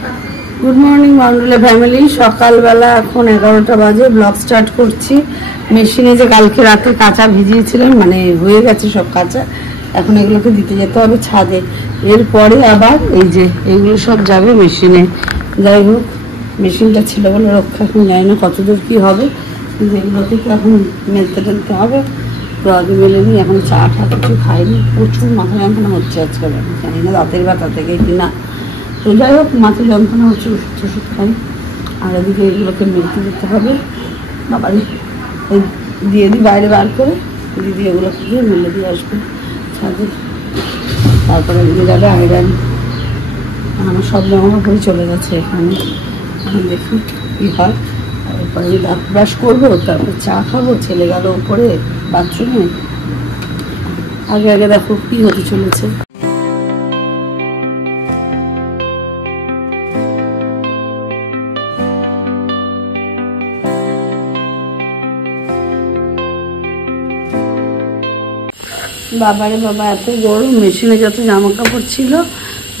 Good morning बाउंडुले family सकाल बेला এখন 11টা বাজে ব্লগ স্টার্ট করছি মেশিনে যে কালকে রাতে কাঁচা ভিজিয়েছিলাম মানে হয়ে গেছে সব কাঁচা এখন এগুলোকে দিতে যেতে হবে ছাদে এরপরে আবার এই যে এগুলো সব যাবে মেশিনে যাই হোক মেশিনটা ছিল বলে রক্ষা এখন জানি না কতদূর কি হবে এগুলোকে এখন মেলতে টেলতে হবে তো আগে মেলে নিই এখন চা টা কিছু খাইনি প্রচুর মাথা যন্ত্রণা হচ্ছে আজকে জানি না রাতের ব্যথা থেকে কিনা তো যাই হোক মাথা যন্ত্রণা হচ্ছে ওষুধ খাই আর এদিকে এগুলোকে মেলতে দিতে হবে আবার দিয়ে দিই বাইরে বার করে দিদি এগুলোকে দিয়ে মেলে দিয়ে আসবে ছাদে তারপরে এদিকে যাবে আয়রন আমার সব জামা কাপড় চলে গেছে এখানে এখন দেখি কী হয় তারপরে আমি দাঁত ব্রাশ করবো তারপর চা খাবো ছেলে গেল উপরে বাথরুমে আগে আগে দেখো কী হতে চলেছে বাবারে বাবা এত গরম মেশিনে যত জামা কাপড় ছিল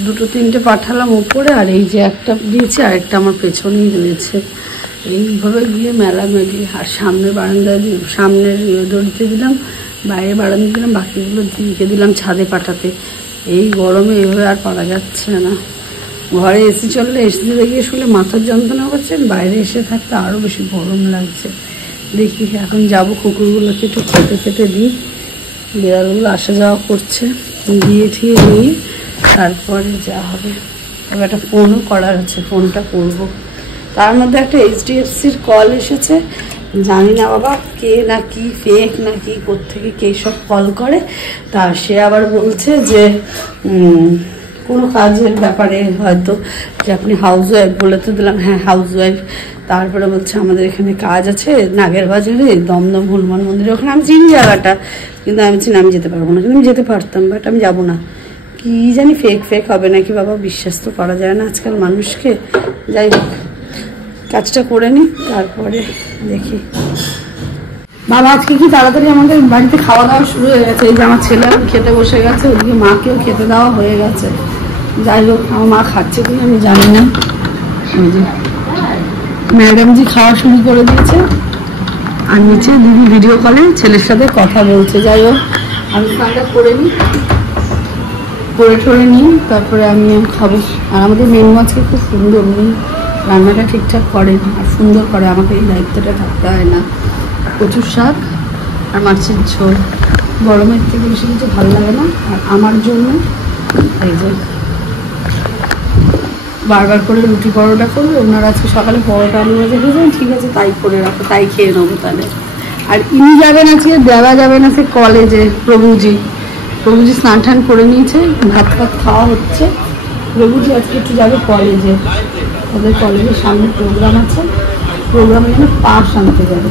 দুটো তিনটে পাঠালাম উপরে আর এই যে একটা দিয়েছে আর একটা আমার পেছনেই রয়েছে এইভাবে গিয়ে মেলা মেলি আর সামনের বারান্দায় সামনের দড়িতে দিলাম বাইরে বারান্দা দিলাম বাকিগুলো দিকে দিলাম ছাদে পাঠাতে এই গরমে এভাবে আর পারা যাচ্ছে না ঘরে এসি চললে এসিতে গিয়ে শুলে মাথার যন্ত্রণা করছে বাইরে এসে থাকতে আরও বেশি গরম লাগছে দেখি এখন যাবো কুকুরগুলোকে একটু খেতে খেতে দিই বিড়ালগুলো আসা যাওয়া করছে দিয়ে ঠিয়ে নিয়ে তারপরে যা হবে এবার একটা ফোনও করার আছে ফোনটা করবো তার মধ্যে একটা এইচডিএফসির কল এসেছে জানি না বাবা কে না কি ফেক না কি কোত্থেকে কে সব কল করে তা সে আবার বলছে যে কোনো কাজের ব্যাপারে হয়তো যে আপনি হাউস ওয়াইফ বলে তো দিলাম হ্যাঁ হাউস ওয়াইফ তারপরে বলছে আমাদের এখানে কাজ আছে নাগের বাজারে দমদম হনুমান মন্দিরে ওখানে আমি চিনি জায়গাটা কিন্তু আমি চিনি আমি যেতে পারবো না কিন্তু আমি যেতে পারতাম বাট আমি যাবো না কি জানি ফেক হবে নাকি বাবা বিশ্বাস তো করা যায় না আজকাল মানুষকে যাই হোক কাজটা করে নি তারপরে দেখি বাবা আজকে কি তাড়াতাড়ি আমাদের বাড়িতে খাওয়া দাওয়া শুরু হয়ে গেছে এই যে আমার ছেলে খেতে বসে গেছে ওদিকে মাকেও খেতে দেওয়া হয়ে গেছে যাই হোক আমার মা খাচ্ছে কিনা আমি জানি না ম্যাডামজি খাওয়া শুরু করে দিয়েছে আর নিচে দিদি ভিডিও কলে ছেলের সাথে কথা বলছে যাই হোক আমি স্নানটা করে নিই করে ঠরে নিই তারপরে আমি খাবো আর আমাদের মেনু আজকে খুব সুন্দর উনি রান্নাটা ঠিকঠাক করেন আর সুন্দর করে আমাকে এই দায়িত্বটা থাকতে হয় না প্রচুর শাক আর মাছের ঝোল গরমের থেকে বেশি কিছু ভালো লাগে না আর আমার জন্য এই যে বারবার করে রুটি পরোটা করবে ওনারা আজকে সকালে পরোটা আলু ভাজা ভেজেন ঠিক আছে তাই করে রাখো তাই খেয়ে নেবো তাহলে আর ইনি যাবেন আজকে দেওয়া যাবে না সে কলেজে প্রভুজি স্নান টান করে নিয়েছে ভাত খাওয়া হচ্ছে প্রভুজি আজকে একটু যাবে কলেজে ওদের কলেজের সামনে প্রোগ্রাম আছে প্রোগ্রামের জন্য পাস আনতে যাবে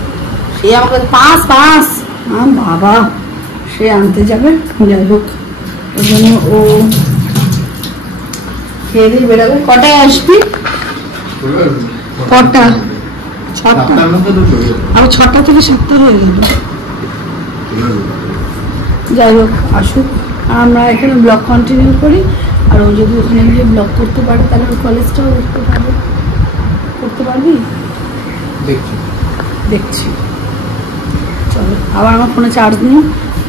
সে আমাকে পাস বাবা সে আনতে যাবে যাই হোক ওই জন্য ও খেয়ে দিয়ে বেরোবে কটায় আসবি কটা 6টা আর 6টা থেকে 7টা হয়ে গেল যাই হোক আসুক আমরা এখানে ব্লগ কন্টিনিউ করি আর ও যদি ওখানে গিয়ে ব্লগ করতে পারে তাহলে ওই কলেজটাও দেখতে পারবে করতে পারবি দেখছি চলো আবার আমার ফোনে চার্জ নেই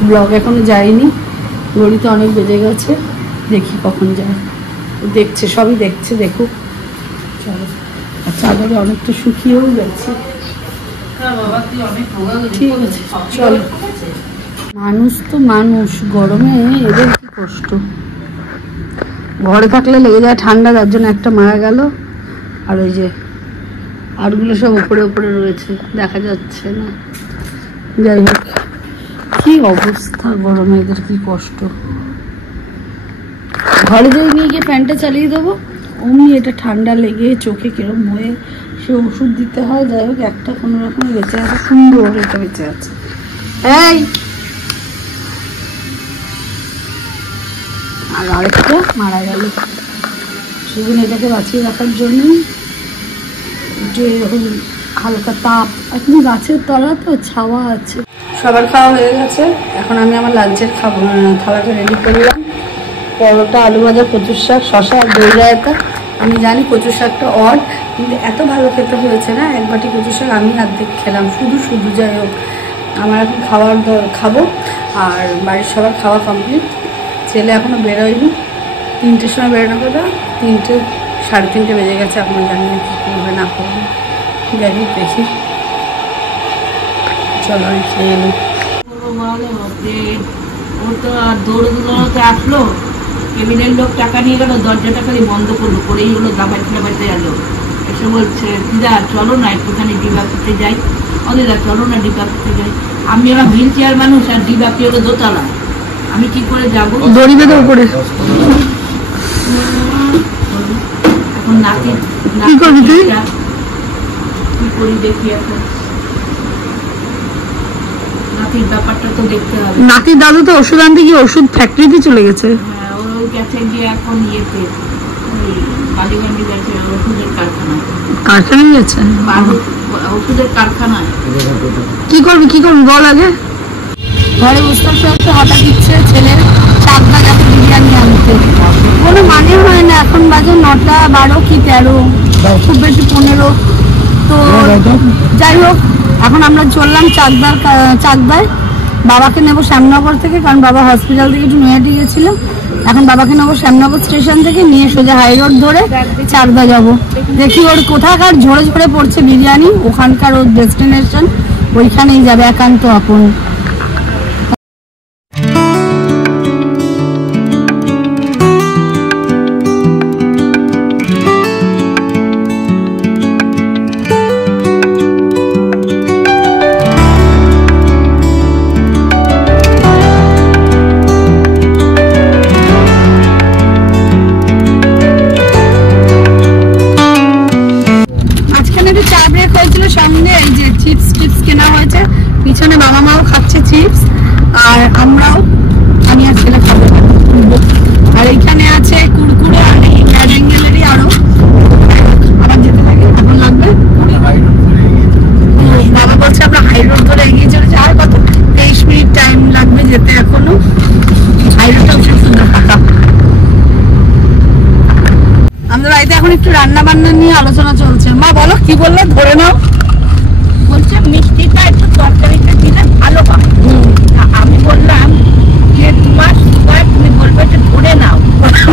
ব্লগ এখনো যায়নি ঘড়িতে অনেক বেজে গেছে দেখি কখন যায় দেখছে সবই দেখছে দেখুক চলো আর চাদরে অনেকটা শুকিয়েও গেছে ঠিক আছে চলো মানুষ তো মানুষ গরমে এদের কি কষ্ট ঘরে থাকলে লেগে যায় ঠান্ডা তার জন্য একটা মারা গেল আর ওই যে আরগুলো সব উপরে উপরে রয়েছে দেখা যাচ্ছে না যাই হোক কি অবস্থা গরমে এদের কি কষ্ট ঘরে যদি নিয়ে গিয়ে ফ্যানটা চালিয়ে দেবো অমনি এটা ঠান্ডা লেগে চোখে কিরম হয়ে সে ওষুধ দিতে হয় যাই হোক একটা কোনো রকম বেঁচে আছে সুন্দর এটা বেঁচে আছে এই আর আরেকটা মারা গেল সেদিন এটাকে বাঁচিয়ে রাখার জন্য যে এরকম হালকা তাপ এখন গাছের তলা তো ছাওয়া আছে সবার খাওয়া হয়ে গেছে এখন আমি আমার লাঞ্চের থালাটা রেডি করলাম পরোটা আলু ভাজা কচুর শাক শশা আর দই রায়তা আমি জানি কচু শাকটা অড, কিন্তু এত ভালো খেতে হয়েছে না। এক বাটি কচু শাক আমি অর্ধেক খেলাম শুধু। যাই হোক, আমার এখন খাবো, আর বাড়ির সবার খাওয়া কমপ্লিট। ছেলে এখনও বেরোয়নি, 3টের সময় বেরোনোর কথা, 3টে 3:30 বেজে গেছে। এখন জানি না কী করবে না করবে, যাই হোক দেখি। চলো আমি খেয়ে নিই। ও তো আর দৌড়তে আসলো, কেবিনের লোক টাকা নিয়ে গেল, দরজাটা খালি বন্ধ করলো, করেই হলো দাবাইতে এলো। এসে বলছে দিদা চলো না একটুখানি ডিবা খেতে যাই। দিদা চলো না ডিবা খেতে যাই। আমি আমার হুইল চেয়ার মানুষ, আর ডিবা কি হলো দোতলা, আমি কি করে যাবো? দড়ি বেঁধে উপরে। এখন নাতির কি করি দেখি, এখন নাতির ব্যাপারটা তো দেখতে হবে। নাতির দাদু তো ওষুধ আনতে গিয়ে ওষুধ ফ্যাক্টরিতে চলে গেছে। হ্যাঁ, ওই গেছে গিয়ে এখন ইয়েতে বালিগঞ্জে গেছে, ওষুধের কারখানায় গেছে, ওষুধের কারখানায়। কি করবি বল আগে। ঘরে বসতে বসতে হঠাৎ ইচ্ছে ছেলের চাকদা যাতে বিরিয়ানি আনতে, কোনো মানে হয় না। এখন বাজে 9টা 12 কি 13, খুব বেশি 15। তো যাই হোক, এখন আমরা চললাম চাকদায়। বাবাকে নেবো শ্যামনগর থেকে, কারণ বাবা হসপিটাল থেকে একটু নৈহাটি গেছিল। এখন বাবাকে নেবো শ্যামনগর স্টেশন থেকে, নিয়ে সোজা হাই রোড ধরে চাকদা যাবো। দেখি ওর কোথাকার ঝরে পড়ছে বিরিয়ানি, ওখানকার ওর ডেস্টিনেশন ওইখানেই যাবে, একান্ত আপন। সামনে এই যে চিপস কেনা হয়েছে, পিছনে বাবা মাও খাচ্ছে চিপস, আর আমরাও, আমি আর ছেলে খাবো। আর এইখানে আছে কুরকুরে, আর এই ম্যাডেঙ্গেলেরই আরো আবার যেতে লাগে, এখন লাগবে। বাবা বলছে আমরা হাই রোড ধরে এগিয়ে চলেছি, আর কত 23 মিনিট টাইম লাগবে যেতে। এখনো হাই রোডটাও খুব সুন্দর ফাঁকা। আমাদের বাড়িতে এখন একটু রান্না বান্না নিয়ে আলোচনা চলছে। মা বলো কি বললে, ধরে নাও। বলছে মিষ্টিটা একটু তরকারিটা দিলে ভালো হয়। আমি বললাম যে তোমার সুগার, তুমি বলবে যে ধরে নাও।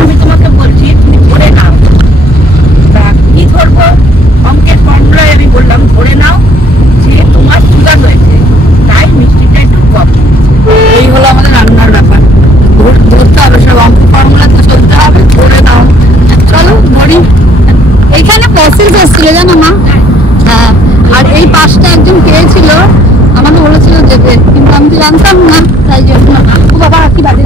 আমি তোমাকে বলছি তুমি ধরে নাও। তা কি ধরবো? অঙ্কের ফর্মুলায় আমি বললাম ধরে নাও যে তোমার সুগার হয়েছে, তাই মিষ্টিটা একটু কম। এই হলো আমাদের রান্নার ব্যাপার, ধরতে হবে সব অঙ্ক ফর্মুলা তো চলতে হবে, ধরে নাও। চলো ধরি। এইখানে পসিল এসেছিল জানো মা? হ্যাঁ, আর এই পাশটা একজন পেয়েছিল, আমাকে বলেছিল যেতে, কিন্তু আমি তো জানতাম না, তাই জন্য। ও বাবা কি বাজে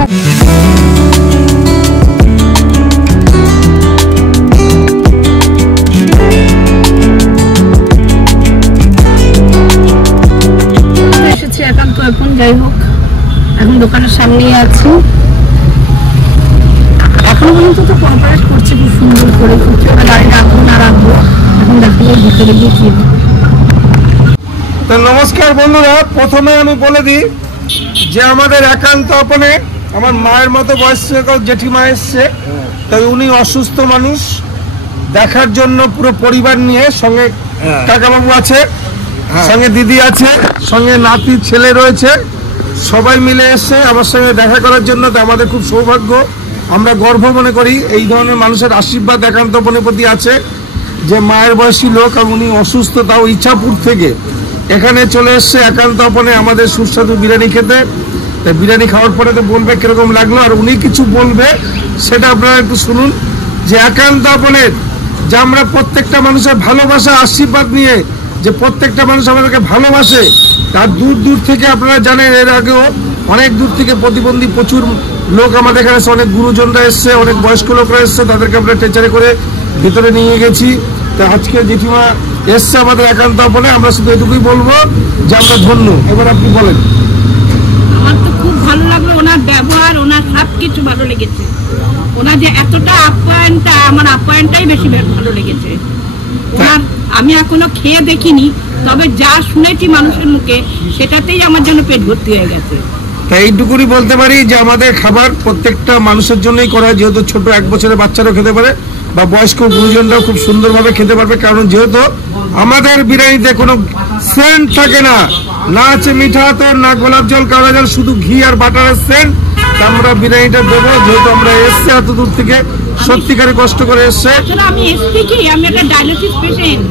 এসেছি একান্ত এখন। যাই হোক, এখন দোকানের সামনেই আছি। এখনো পর্যন্ত তো কোঅপারেট করছে খুব সুন্দর করে, গাড়ি রাখবো না রাখবো, এখন দেখো ভিতরে গিয়ে কি। তো নমস্কার বন্ধুরা, প্রথমে আমি বলে দিই যে আমাদের একান্ত আপনে আমার মায়ের মতো বয়স্ক জেঠিমা এসছে। তাই উনি অসুস্থ মানুষ, দেখার জন্য পুরো পরিবার নিয়ে, সঙ্গে কাকাবাবু আছে, সঙ্গে দিদি আছে, সঙ্গে নাতি ছেলে রয়েছে, সবাই মিলে এসছে আমার সঙ্গে দেখা করার জন্য। তো আমাদের খুব সৌভাগ্য, আমরা গর্ব মনে করি। এই ধরনের মানুষের আশীর্বাদ একান্ত আপনের প্রতি আছে, যে মায়ের বয়সী লোক আর উনি অসুস্থ, তাও ইচ্ছাপুর থেকে এখানে চলে এসছে একান্ত আপনে আমাদের সুস্বাদু বিরিয়ানি খেতে। তাই বিরিয়ানি খাওয়ার পরে তো বলবে কিরকম লাগলো, আর উনি কিছু বলবে সেটা আপনারা একটু শুনুন। যে একান্ত আপনের যে আমরা প্রত্যেকটা মানুষের ভালোবাসা আশীর্বাদ নিয়ে, যে প্রত্যেকটা মানুষ আমাদেরকে ভালোবাসে, তার দূর দূর থেকে আপনারা জানেন, এর আগেও অনেক দূর থেকে প্রতিবন্ধী প্রচুর লোক আমাদের এখানে এসছে, অনেক গুরুজনরা এসছে, অনেক বয়স্ক লোকরা এসছে, তাদেরকে আমরা ট্রেচারে করে ভিতরে নিয়ে গেছি। তা আজকে জেঠিমা এসছে আমাদের একান্ত আপনে, আমরা শুধু এটুকুই বলবো যে আমরা ধন্য। এবার আপনি বলেন। আমার তো খুব ভালো লাগলো, ওনার ব্যবহার, ওনার সব কিছু ভালো লেগেছে। ওনার যে এতটা আপ্যায়নটা, আমার আপ্যায়নটাই বেশি ভালো লেগেছে। ওনার আমি এখনো খেয়ে দেখিনি, তবে যা শুনেছি মানুষের মুখে, সেটাতেই আমার জন্য পেট ভর্তি হয়ে গেছে। তাই এইটুকুনি বলতে পারি যে আমাদের খাবার প্রত্যেকটা মানুষের জন্যই করা হয়, যেহেতু ছোট 1 বছরের বাচ্চারাও খেতে পারে, বা বয়স্ক গুরুজনরাও খুব সুন্দরভাবে খেতে পারবে, কারণ যেহেতু আমাদের বিরিয়ানিতে কোনো সেন্ট থাকে না, না আছে মিঠা আতর, না গোলাপ জল, কালো জল, শুধু ঘি আর বাটারের সেন্ট। আমরা বিরিয়ানিটা দেবো, যেহেতু আমরা এসছি এত দূর থেকে, সত্যিকারে কষ্ট করে এসছে। আসলে আমি এসছি কি, আমি একটা ডায়ালিসিস পেশেন্ট,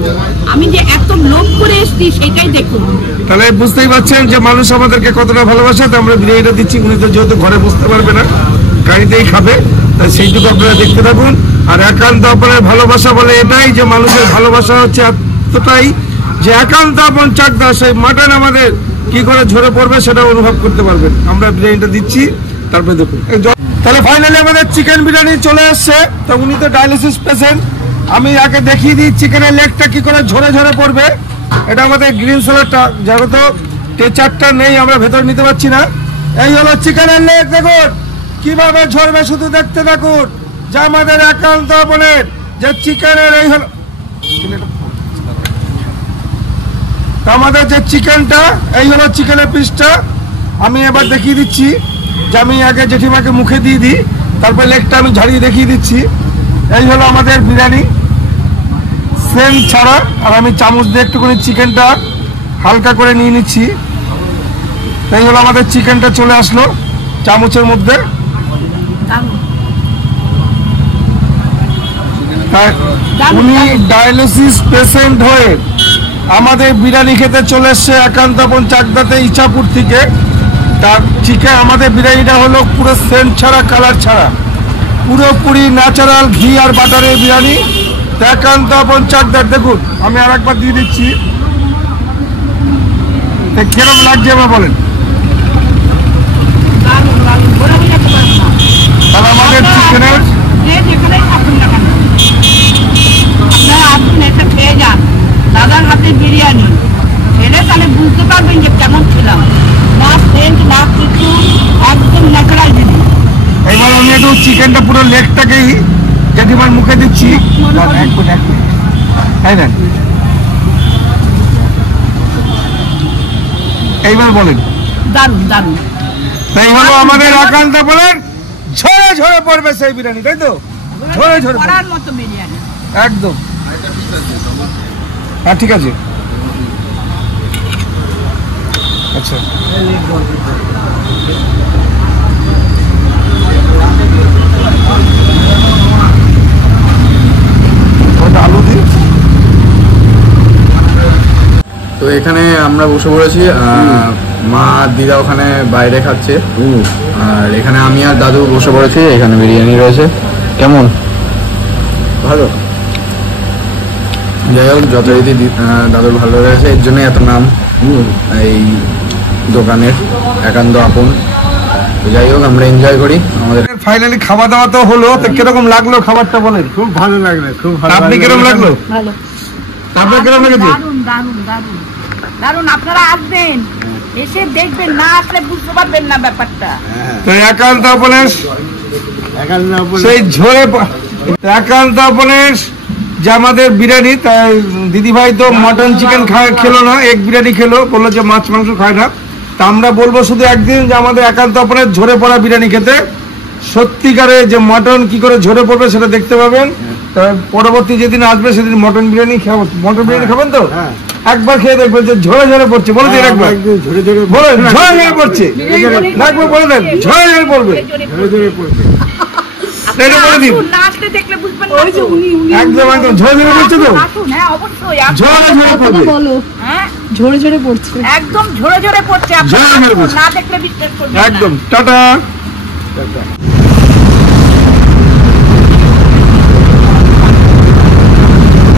আমি যে এত লোভ করে এসছি সেটাই দেখুন। তাহলে বুঝতেই পারছেন যে মানুষ আমাদেরকে কতটা ভালোবাসে। তো আমরা বিরিয়ানিটা দিচ্ছি, উনি তো যেহেতু ঘরে বুঝতে পারবে না, গাড়িতেই খাবে, তাই সেইটুকু আপনারা দেখতে থাকুন। আর একান্ত আপনার ভালোবাসা বলে এটাই যে মানুষের ভালোবাসা হচ্ছে এতটাই যে একান্ত আপন চাকদা, সেই মাটন আমাদের কি করে ঝরে পড়বে সেটা অনুভব করতে পারবেন। আমরা বিরিয়ানিটা দিচ্ছি, তারপরে দেখুন। তাহলে ফাইনালি আমাদের চিকেন বিরিয়ানি চলে এসছে। তো উনি তো ডায়ালিসিস পেশেন্ট, আমি আগে দেখিয়ে দিই চিকেনের লেগটা কি করে ঝরে ঝরে পড়বে। এটা আমাদের গ্রিন সোলারটা, যেহেতু টেচারটা নেই আমরা ভেতর নিতে পারছি না। এই হলো চিকেনের লেগ, দেখুন কিভাবে ঝরবে, শুধু দেখতে থাকুন। যে আমাদের একান্ত আপনের যে চিকেনের এই হলো আমাদের যে চিকেনটা, এই হলো চিকেনের পিসটা। আমি এবার দেখিয়ে দিচ্ছি যে আমি আগে জেঠিমাকে মুখে দিয়ে দিই, তারপর লেগটা আমি ঝাড়িয়ে দেখিয়ে দিচ্ছি। এই হলো আমাদের বিরিয়ানি সেন্ট ছাড়া। আর আমি চামচ দিয়ে একটুখানি চিকেনটা হালকা করে নিয়ে নিচ্ছি। এই হলো আমাদের চিকেনটা চলে আসলো চামচের মধ্যে। উনি ডায়ালিসিস পেশেন্ট হয়ে আমাদের বিরিয়ানি খেতে চলে এসছে একান্ত আপন চাকদাতে, ইচ্ছাপুর থেকে। তার চিকেন আমাদের বিরিয়ানিটা হলো পুরো সেন্ট ছাড়া, কালার ছাড়া, পুরোপুরি ন্যাচারাল ঘি আর বাটারের বিরিয়ানি। একান্ত আপন চাকদার। দেখুন আমি আর একবার দিয়ে দিচ্ছি, কিরকম লাগছে আমার বলেন। তাহলে আমাদের চিকেনের দাদার হাতের বিরিয়ানি খেলে তাহলে বুঝতে পারবেন যে কেমন ছিলাম। না সেন্ট না কিছু, একদম ন্যাচারাল জিনিস। এইবার আমি একটু চিকেনটা পুরো লেগটাকেই জেঠিমার মুখে দিচ্ছি। এইবার বলেন। দারুন দারুন। তাই হলো আমাদের একান্ত বলেন ঝরে ঝরে পড়বে সেই বিরিয়ানি, তাই তো? ঝরে ঝরে পড়ার মতো বিরিয়ানি একদম। হ্যাঁ ঠিক আছে, আচ্ছা আলু দিই। তো এখানে আমরা বসে পড়েছি, মা আর দিদা ওখানে বাইরে খাচ্ছে, আর এখানে আমি আর দাদু বসে পড়েছি। এখানে বিরিয়ানি রয়েছে, কেমন? ভালো। যাই হোক, যথারীতি দাদুর ভালো রয়েছে, এর জন্যই এত নাম এই দোকানের, একান্ত আপন। যাই হোক, আমরা এনজয় করি আমাদের। ফাইনালি খাওয়া দাওয়া তো হলো, তো কিরকম লাগলো খাবারটা বলেন? খুব ভালো লাগলো, খুব ভালো। আপনি কিরকম লাগলো? ভালো। আপনার কিরকম লেগেছে? দারুন দারুন দারুন দারুন। আপনারা আসবেন, এসে দেখবেন, না আসলে বুঝতে পারবেন না ব্যাপারটা। তো একান্ত আপনের সেই ঝরে একান্ত আপনের যে আমাদের বিরিয়ানি, তাই দিদি ভাই তো মটন চিকেন খেলো না, এগ বিরিয়ানি খেলো, বললো যে মাছ মাংস খায় না। তা আমরা বলবো শুধু একদিন যে আমাদের একান্ত আপনের ঝরে পড়া বিরিয়ানি খেতে, সত্যিকারে যে মটন কি করে ঝরে পড়বে সেটা দেখতে পাবেন। পরবর্তী যেদিন আসবে সেদিন মটন বিরিয়ানি খাবো। মটন বিরিয়ানি খাবেন তো? একবার খেয়ে দেখবেন যে ঝরে ঝরে পড়ছে। বলে দিন একবার, ঝরে ঝরে পড়ছে, একবার বলে দেন ঝরে ঝরে পড়বে, ঝরে ঝরে পড়ছে। এটা বলে দিন, একদম একদম ঝরে ঝরে পড়ছে তো? ঝরে ঝরে পড়বে, ঝরে ঝরে পড়ছে, একদম ঝরে ঝরে পড়ছে। না দেখলে বিশ্বাস করবেন না। একদম। টাটা।